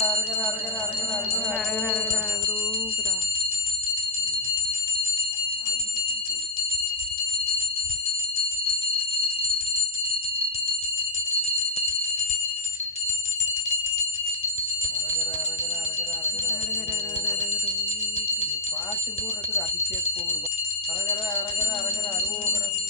பாட்டு போடுறது அபிஷேக் கோபுர் அரகர அரகர அரகர அருவோகரம்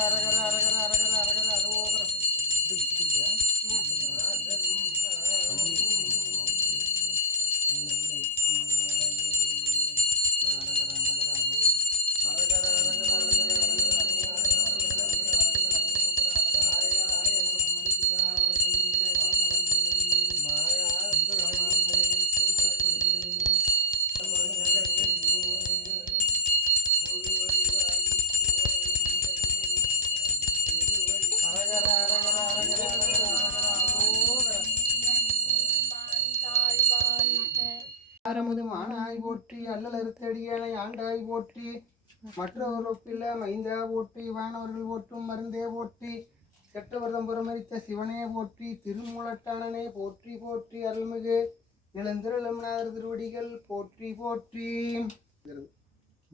അറകറ അറകറ അറകറ അറകറ അത് പോകറ அறமுதும் மானாய் போற்றி அல்லலர் தேடியனை ஆண்டாய் போற்றி மற்றவர் ஒப்பில்ல மைந்தா போற்றி வானவர்கள் போற்றும் மருந்தே போற்றி செட்டவர்தம் புறமறித்த சிவனே போற்றி திருமூலட்டானனே போற்றி போற்றி அருள்மிகு இளந்திரளம்நாதர் திருவடிகள் போற்றி போற்றி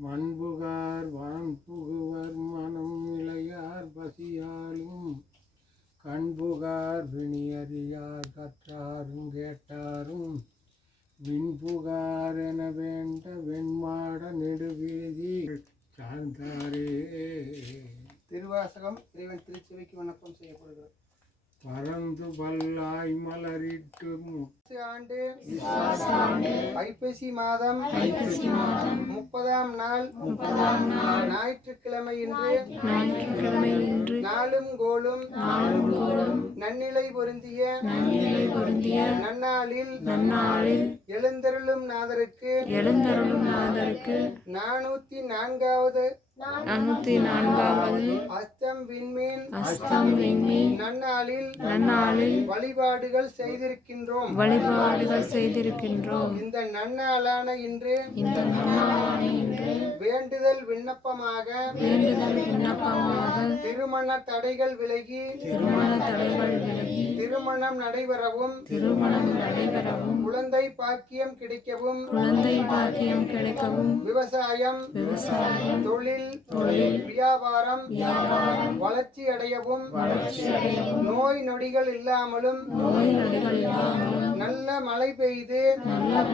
மண்புகார் வான் புகுவர் மனம் இளையார் பசியாலும் கண்புகார் விணியறியார் கற்றாரும் கேட்டாரும் విన్పుగారెన వెంట వెన్మాడ నెడువీధి చాందారే తెలుగు వాసకం ఏమైనా తెలిసి వెక్కి చేయకూడదు பறந்து பல்லாய் மலரிட்டு முத்து ஐப்பசி மாதம் முப்பதாம் நாள் ஞாயிற்றுக்கிழமை இன்று நாளும் கோளும் நன்னிலை பொருந்திய நன்னாளில் நன்னாளில் எழுந்தருளும் நாதருக்கு எழுந்தருளும் நாதருக்கு நானூத்தி நான்காவது நானூத்தி நான்காவது அஸ்தம் விண்மீன் அஸ்தம் விண்மீன் நன்னாளில் நன்னாளில் வழிபாடுகள் செய்திருக்கின்றோம் வழிபாடுகள் செய்திருக்கின்றோம் இந்த நன்னாளான இன்று இந்த நன்னாளான இன்று வேண்டுதல் விண்ணப்பமாக விண்ணப்பமாக திருமண தடைகள் விலகி திருமண தடைகள் திருமணம் நடைபெறவும் குழந்தை பாக்கியம் கிடைக்கவும் விவசாயம் தொழில் தொழில் வியாபாரம் வளர்ச்சி அடையவும் நோய் நொடிகள் இல்லாமலும் நோய் நொடிகள் இல்லாமலும் நல்ல மழை பெய்து நல்ல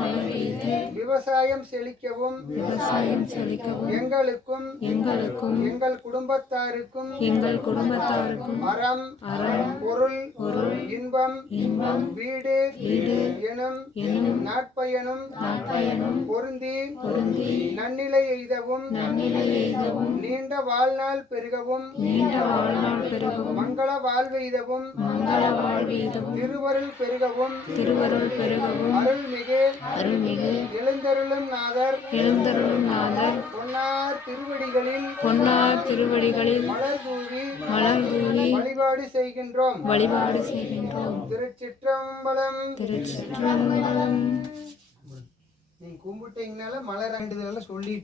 விவசாயம் செழிக்கவும் விவசாயம் செழிக்கவும் எங்களுக்கும் எங்களுக்கும் எங்கள் குடும்பத்தாருக்கும் எங்கள் குடும்பத்தாருக்கும் அறம் அறம் பொருள் பொருள் இன்பம் இன்பம் வீடு வீடு எனும் எனும் நாட்பயனும் நாட்பயனும் பொருந்தி பொருந்தி நன்னிலை எய்தவும் நன்னிலை எய்தவும் நீண்ட வாழ்நாள் பெருகவும் நீண்ட வாழ்நாள் பெருகவும் மங்கள வாழ்வெய்தவும் மங்கள வாழ்வெய்தவும் திருவருள் பெருகவும் திருவருள் பெருகவும் அருள்மிகு அருள்மிகு எழுந்தருளும் நாதர் எழுந்தருளும் நாதர் பொன்னா பொன்னார் திருவடிகளில் பொன்னார் திருவடிகளில் மலர்தூவி மலர்தூவி வழிபாடு செய்கின்றோம் வழிபாடு செய்கின்றோம் திருச்சிற்றம்பலம் திருச்சிற்றம்பலம் நீங்க கும்பிட்டீங்கனால மலர் அண்டுதல் சொல்லிட்டு